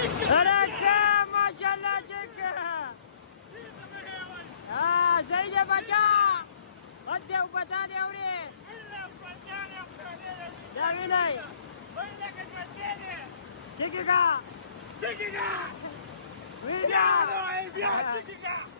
अरे क्या माशाल्लाह चेक हाँ सही है बच्चा हत्या बता दे अवरे जावी नहीं चिकेगा Chiquita! विद्या Chiquita!